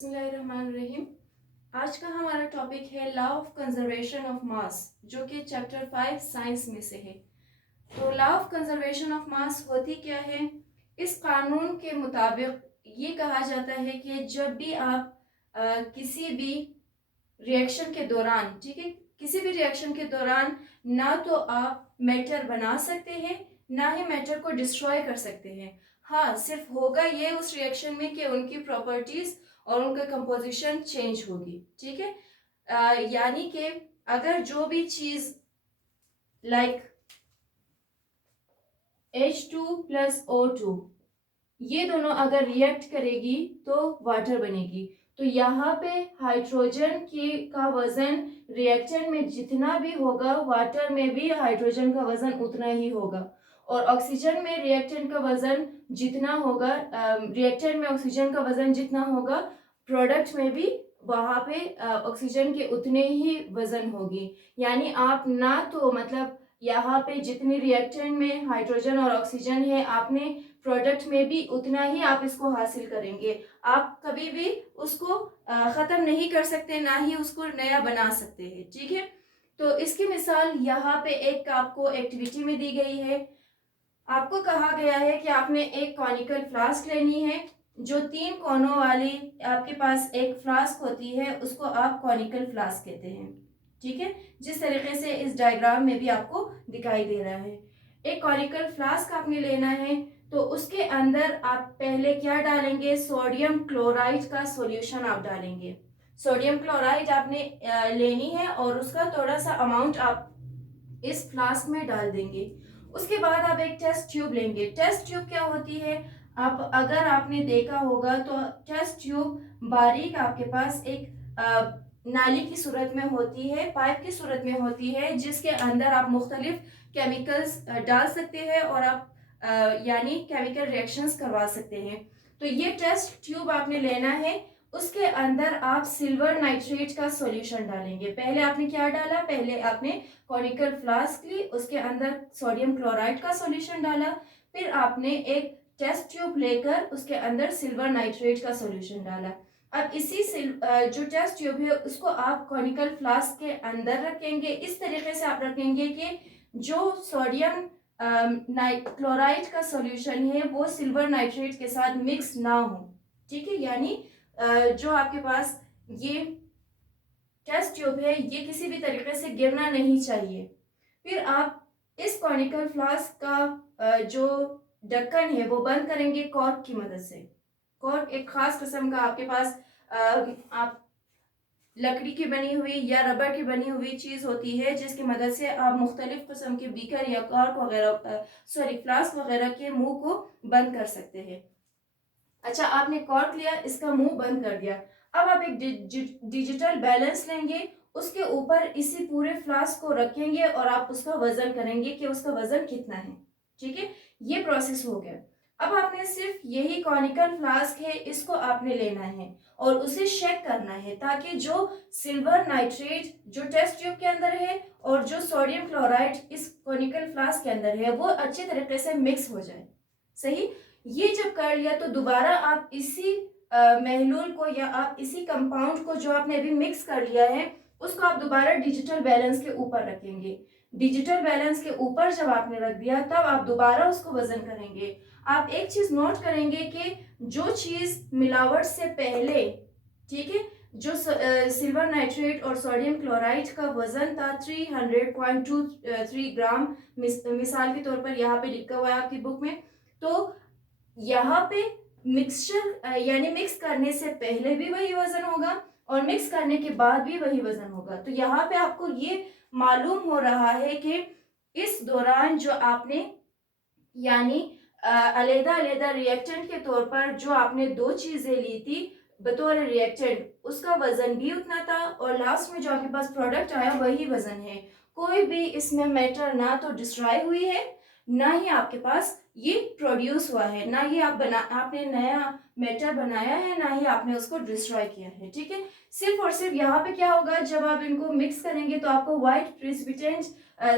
बिस्मिल्लाहिर्रहमानिर्रहीम। आज का हमारा टॉपिक है law of conservation of mass, जो कि चैप्टर 5 साइंस में से है। तो law of conservation of mass होती क्या है? इस कानून के मुताबिक ये कहा जाता है कि जब भी आप किसी भी रिएक्शन के दौरान, ठीक है, किसी भी रिएक्शन के दौरान ना तो आप मैटर बना सकते हैं, ना ही मैटर को डिस्ट्रॉय कर सकते हैं। हाँ, सिर्फ होगा ये उस रिएक्शन में कि उनकी प्रॉपर्टीज और उनका कंपोजिशन चेंज होगी, ठीक है। यानी कि अगर जो भी चीज लाइक H2 + O2 ये दोनों अगर रिएक्ट करेगी तो वाटर बनेगी। तो यहाँ पे हाइड्रोजन की का वजन रिएक्टेंट में जितना भी होगा, वाटर में भी हाइड्रोजन का वजन उतना ही होगा। और ऑक्सीजन में रिएक्टेंट का वजन जितना होगा, रिएक्टेंट में ऑक्सीजन का वजन जितना होगा, प्रोडक्ट में भी वहाँ पे ऑक्सीजन के उतने ही वजन होगी। यानी आप ना तो मतलब यहाँ पे जितनी रिएक्टेंट में हाइड्रोजन और ऑक्सीजन है, आपने प्रोडक्ट में भी उतना ही आप इसको हासिल करेंगे। आप कभी भी उसको खत्म नहीं कर सकते, ना ही उसको नया बना सकते हैं, ठीक है। तो इसकी मिसाल यहाँ पे एक आपको एक्टिविटी में दी गई है। आपको कहा गया है कि आपने एक कॉनिकल फ्लास्क लेनी है। जो 3 कोनों वाली आपके पास एक फ्लास्क होती है, उसको आप कॉनिकल फ्लास्क कहते हैं, ठीक है। जिस तरीके से इस डायग्राम में भी आपको दिखाई दे रहा है। एक कॉनिकल फ्लास्क आपने लेना है, तो उसके अंदर आप पहले क्या डालेंगे? सोडियम क्लोराइड का सॉल्यूशन आप डालेंगे। सोडियम क्लोराइड आपने लेनी है और उसका थोड़ा सा अमाउंट आप इस फ्लास्क में डाल देंगे। उसके बाद आप एक टेस्ट ट्यूब लेंगे। टेस्ट ट्यूब क्या होती है? आप अगर आपने देखा होगा तो टेस्ट ट्यूब बारीक आपके पास एक नाली की सूरत में होती है, पाइप की सूरत में होती है, जिसके अंदर आप मुख्तलिफ केमिकल्स डाल सकते हैं और आप यानी केमिकल रिएक्शंस करवा सकते हैं। तो ये टेस्ट ट्यूब आपने लेना है। उसके अंदर आप सिल्वर नाइट्रेट का सॉल्यूशन डालेंगे। पहले आपने क्या डाला? पहले आपने कॉनिकल फ्लास्क ली, उसके अंदर सोडियम क्लोराइड का सॉल्यूशन डाला। फिर आपने एक टेस्ट ट्यूब लेकर उसके अंदर सिल्वर नाइट्रेट का सॉल्यूशन डाला। अब इसी जो टेस्ट ट्यूब है उसको आप कॉनिकल फ्लास्क के अंदर रखेंगे। इस तरीके से आप रखेंगे कि जो सोडियम क्लोराइड का सॉल्यूशन है वो सिल्वर नाइट्रेट के साथ मिक्स ना हो, ठीक है। यानी जो आपके पास ये टेस्ट ट्यूब है, ये किसी भी तरीके से गिरना नहीं चाहिए। फिर आप इस कॉनिकल फ्लास्क का जो ढक्कन है वो बंद करेंगे कॉर्क की मदद से। कॉर्क एक खास किस्म का आपके पास आप लकड़ी की बनी हुई या रबर की बनी हुई चीज होती है, जिसकी मदद से आप मुख्तलिफ किस्म के बीकर या कॉर्क वगैरह फ्लास्क वगैरह के मुंह को बंद कर सकते हैं। अच्छा, आपने कॉर्क लिया, इसका मुंह बंद कर दिया। अब आप एक डिजिटल बैलेंस लेंगे, उसके ऊपर इसी पूरे फ्लास्क को रखेंगे और आप उसका वजन करेंगे कि उसका वजन कितना है, ठीक है। ये प्रोसेस हो गया। अब आपने सिर्फ यही कॉनिकल फ्लास्क है, इसको आपने लेना है और उसे शेक करना है, ताकि जो सिल्वर नाइट्रेट जो टेस्ट ट्यूब के अंदर है और जो सोडियम क्लोराइड इस कॉनिकल फ्लास्क के अंदर है वो अच्छे तरीके से मिक्स हो जाए। सही। ये जब कर लिया तो दोबारा आप इसी महलूल को या आप इसी कंपाउंड को जो आपने अभी मिक्स कर लिया है उसको आप दोबारा डिजिटल बैलेंस के ऊपर रखेंगे। डिजिटल बैलेंस के ऊपर जब आपने रख दिया तब आप दोबारा उसको वजन करेंगे। आप एक चीज नोट करेंगे कि जो चीज मिलावट से पहले, ठीक है, जो सिल्वर नाइट्रेट और सोडियम क्लोराइड का वजन था 300.23 ग्राम, मिसाल के तौर पर यहाँ पे लिखा हुआ है आपकी बुक में, तो यहाँ पे मिक्सचर यानी मिक्स करने से पहले भी वही वजन होगा और मिक्स करने के बाद भी वही वजन होगा। तो यहाँ पे आपको ये मालूम हो रहा है कि इस दौरान जो आपने यानी अलग अलग रिएक्टेंट के तौर पर जो आपने 2 चीजें ली थी बतौर रिएक्टेंट, उसका वजन भी उतना था और लास्ट में जो आपके पास प्रोडक्ट आया वही वजन है। कोई भी इसमें मैटर ना तो डिस्ट्रॉय हुई है, ना ही आपके पास ये प्रोड्यूस हुआ है, ना ही आपने नया मैटर बनाया है, ना ही आपने उसको डिस्ट्रॉय किया है, ठीक है। सिर्फ और सिर्फ यहाँ पे क्या होगा, जब आप इनको मिक्स करेंगे तो आपको व्हाइट प्रेसिपिटेंट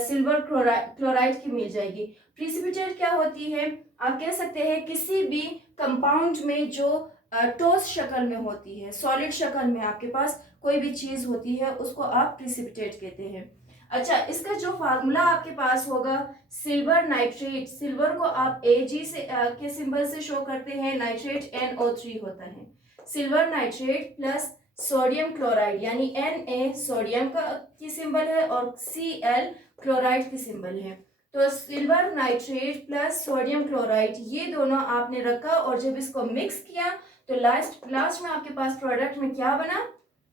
सिल्वर क्लोराइड की मिल जाएगी। प्रेसिपिटेंट क्या होती है? आप कह सकते हैं किसी भी कंपाउंड में जो ठोस शक्ल में होती है, सॉलिड शक्ल में आपके पास कोई भी चीज होती है उसको आप प्रिसिपिटेट कहते हैं। अच्छा, इसका जो फार्मूला आपके पास होगा, सिल्वर नाइट्रेट, सिल्वर को आप Ag से के सिंबल से शो करते हैं, नाइट्रेट NO3 होता है। Silver nitrate plus sodium chloride यानी Na सोडियम का की सिंबल है और Cl क्लोराइड की सिंबल है। तो silver nitrate plus sodium chloride ये दोनों आपने रखा और जब इसको मिक्स किया तो लास्ट में आपके पास प्रोडक्ट में क्या बना,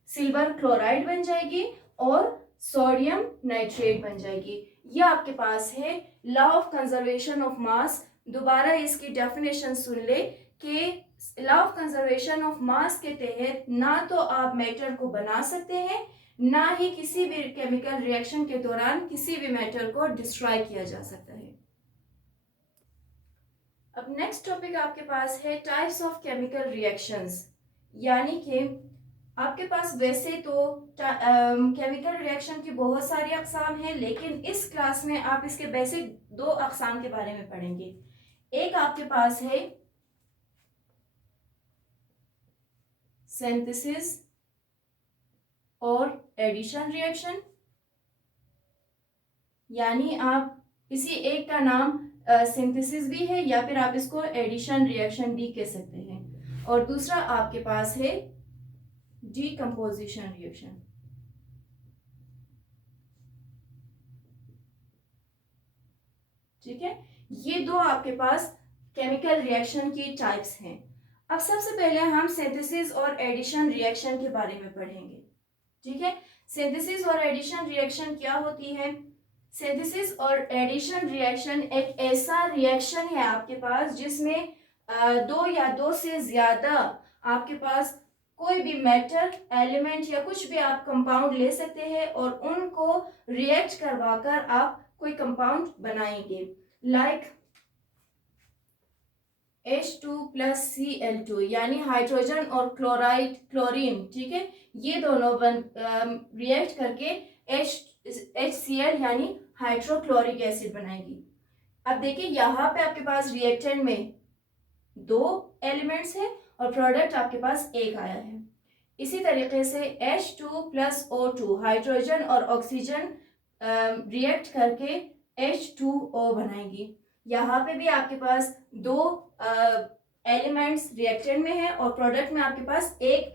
सिल्वर क्लोराइड बन जाएगी और सोडियम नाइट्रेट बन जाएगी। ये आपके पास है law of conservation of mass. दोबारा इसकी डेफिनेशन सुन ले कि law of conservation of mass के तहत ना तो आप मैटर को बना सकते हैं, ना ही किसी भी केमिकल रिएक्शन के दौरान किसी भी मैटर को डिस्ट्रॉय किया जा सकता है। अब नेक्स्ट टॉपिक आपके पास है टाइप्स ऑफ केमिकल रिएक्शंस, यानी कि आपके पास वैसे तो केमिकल रिएक्शन की बहुत सारी अकसाम हैं, लेकिन इस क्लास में आप इसके बेसिक 2 अकसाम के बारे में पढ़ेंगे। एक आपके पास है सिंथेसिस और एडिशन रिएक्शन, यानी आप इसी एक का नाम सिंथेसिस भी है या फिर आप इसको एडिशन रिएक्शन भी कह सकते हैं। और दूसरा आपके पास है डीकंपोजिशन रिएक्शन। ठीक है, ये 2 आपके पास केमिकल रिएक्शन की टाइप्स हैं। अब सबसे पहले हम सिंथेसिस और एडिशन रिएक्शन के बारे में पढ़ेंगे। ठीक है, सिंथेसिस और एडिशन रिएक्शन क्या होती है? सिंथेसिस और एडिशन रिएक्शन एक ऐसा रिएक्शन है आपके पास जिसमें 2 या 2 से ज्यादा आपके पास कोई भी मेटल एलिमेंट या कुछ भी आप कंपाउंड ले सकते हैं और उनको रिएक्ट करवाकर आप कोई कंपाउंड बनाएंगे, लाइक H2 प्लस Cl2 यानी हाइड्रोजन और क्लोरीन। ठीक है, ये दोनों रिएक्ट करके HCl यानी हाइड्रोक्लोरिक एसिड बनाएगी। अब देखिए यहाँ पे आपके पास रिएक्टेंट में 2 एलिमेंट्स है और प्रोडक्ट आपके पास एक आया है। इसी तरीके से H2 प्लस O2 हाइड्रोजन और ऑक्सीजन रिएक्ट करके H2O बनाएगी। यहाँ पे भी आपके पास 2 एलिमेंट्स रिएक्टेंट में है और प्रोडक्ट में आपके पास एक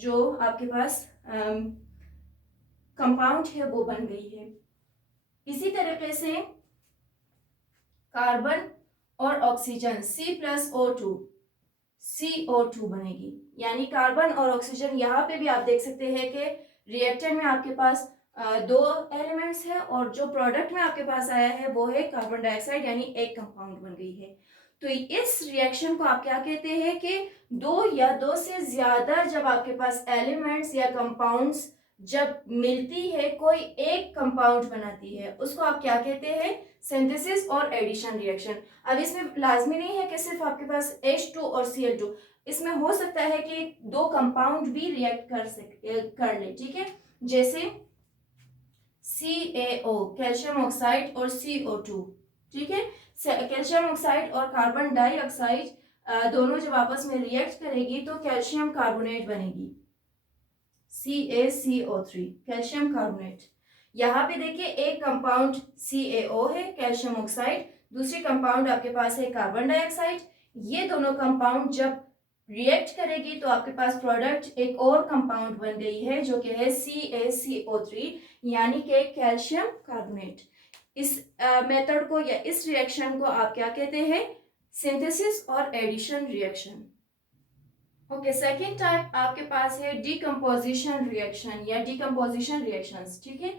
जो आपके पास कंपाउंड है वो बन गई है। इसी तरीके से कार्बन और ऑक्सीजन CO2 बनेगी, यानी कार्बन और ऑक्सीजन। यहाँ पे भी आप देख सकते हैं कि रिएक्टेंट में आपके पास 2 एलिमेंट्स है और जो प्रोडक्ट में आपके पास आया है वो है कार्बन डाइऑक्साइड, यानी एक कंपाउंड बन गई है। तो इस रिएक्शन को आप क्या कहते हैं कि 2 या 2 से ज्यादा जब आपके पास एलिमेंट्स या कंपाउंड्स जब मिलती है कोई एक कंपाउंड बनाती है, उसको आप क्या कहते हैं? सिंथेसिस और एडिशन रिएक्शन। अब इसमें लाजमी नहीं है कि सिर्फ आपके पास H2 और Cl2, इसमें हो सकता है कि 2 कंपाउंड भी रिएक्ट कर ले। ठीक है, जैसे CaO कैल्शियम ऑक्साइड और CO2। ठीक है, कैल्शियम ऑक्साइड और कार्बन डाइऑक्साइड दोनों जब आपस में रिएक्ट करेगी तो कैल्शियम कार्बोनेट बनेगी, CaCO3 कैल्शियम कार्बोनेट। यहाँ पे देखिए एक कंपाउंड CaO है कैल्शियम ऑक्साइड, दूसरी कंपाउंड आपके पास है कार्बन डाइऑक्साइड। ये दोनों कंपाउंड जब रिएक्ट करेगी तो आपके पास प्रोडक्ट एक और कंपाउंड बन गई है जो कि है CaCO3 यानी कि कैल्शियम कार्बोनेट। इस मेथड को या इस रिएक्शन को आप क्या कहते हैं? सिंथेसिस और addition reaction. Okay, second type आपके पास है डीकम्पोजिशन रिएक्शन या डीकम्पोजिशन रिएक्शंस। ठीक है,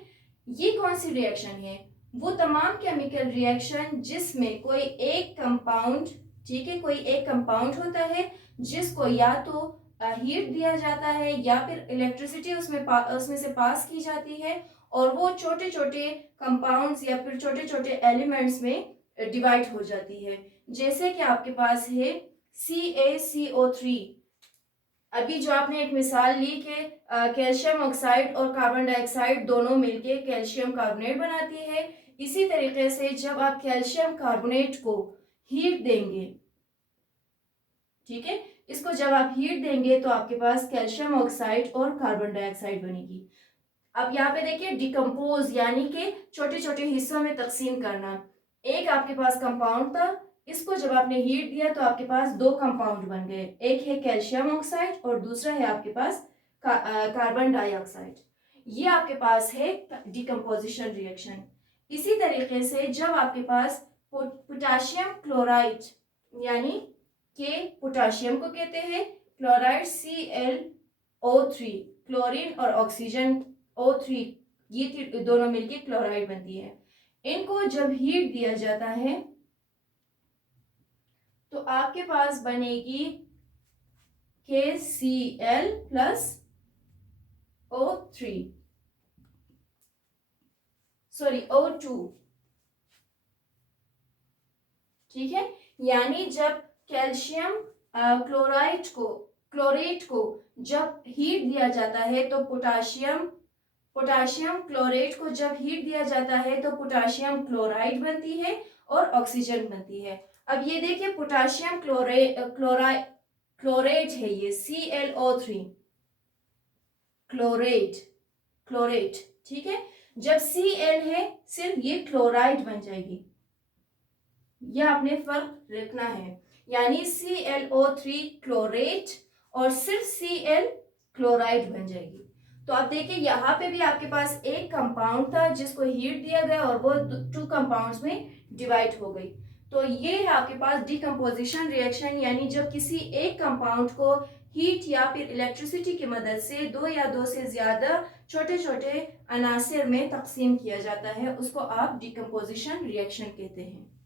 ये कौन सी रिएक्शन है? वो तमाम केमिकल रिएक्शन जिसमें कोई एक कंपाउंड, ठीक है, कोई एक कंपाउंड होता है जिसको या तो हीट दिया जाता है या फिर इलेक्ट्रिसिटी उसमें से पास की जाती है और वो छोटे छोटे कंपाउंड्स या फिर छोटे छोटे एलिमेंट्स में डिवाइड हो जाती है। जैसे कि आपके पास है CaCO3। अभी जो आपने एक मिसाल ली कि कैल्शियम ऑक्साइड और कार्बन डाइऑक्साइड दोनों मिलके कैल्शियम कार्बोनेट बनाती है, इसी तरीके से जब आप कैल्शियम कार्बोनेट को हीट देंगे, ठीक है, इसको जब आप हीट देंगे तो आपके पास कैल्शियम ऑक्साइड और कार्बन डाइऑक्साइड बनेगी। अब यहाँ पे देखिए डिकम्पोज यानी कि छोटे छोटे हिस्सों में तकसीम करना। एक आपके पास कंपाउंड था, इसको जब आपने हीट दिया तो आपके पास दो कंपाउंड बन गए, एक है कैल्शियम ऑक्साइड और दूसरा है आपके पास कार्बन डाइऑक्साइड। ये आपके पास है डिकम्पोजिशन रिएक्शन। इसी तरीके से जब आपके पास पोटाशियम क्लोराइड यानी कि पोटाशियम को कहते हैं क्लोराइड ClO3, क्लोरीन और ऑक्सीजन O3, ये दोनों मिलके क्लोराइड बनती है। इनको जब हीट दिया जाता है तो आपके पास बनेगी KCl plus O3 sorry O2, ठीक है। यानी जब कैल्शियम क्लोरेट को जब हीट दिया जाता है तो पोटाशियम क्लोरेट को जब हीट दिया जाता है तो पोटाशियम क्लोराइड बनती है और ऑक्सीजन बनती है। अब ये देखिए पोटाशियम क्लोरेट है ये ClO3 क्लोरेट, ठीक है। जब Cl है सिर्फ ये क्लोराइड बन जाएगी, यह आपने फर्क रखना है। यानी ClO3 क्लोरेट और सिर्फ Cl क्लोराइड बन जाएगी। तो आप देखिए यहाँ पे भी आपके पास एक कंपाउंड था जिसको हीट दिया गया और वो टू कंपाउंड्स में डिवाइड हो गई। तो ये है आपके पास डिकम्पोजिशन रिएक्शन, यानी जब किसी एक कंपाउंड को हीट या फिर इलेक्ट्रिसिटी की मदद से दो या दो से ज्यादा छोटे छोटे अनासिर में तकसीम किया जाता है, उसको आप डिकम्पोजिशन रिएक्शन कहते हैं।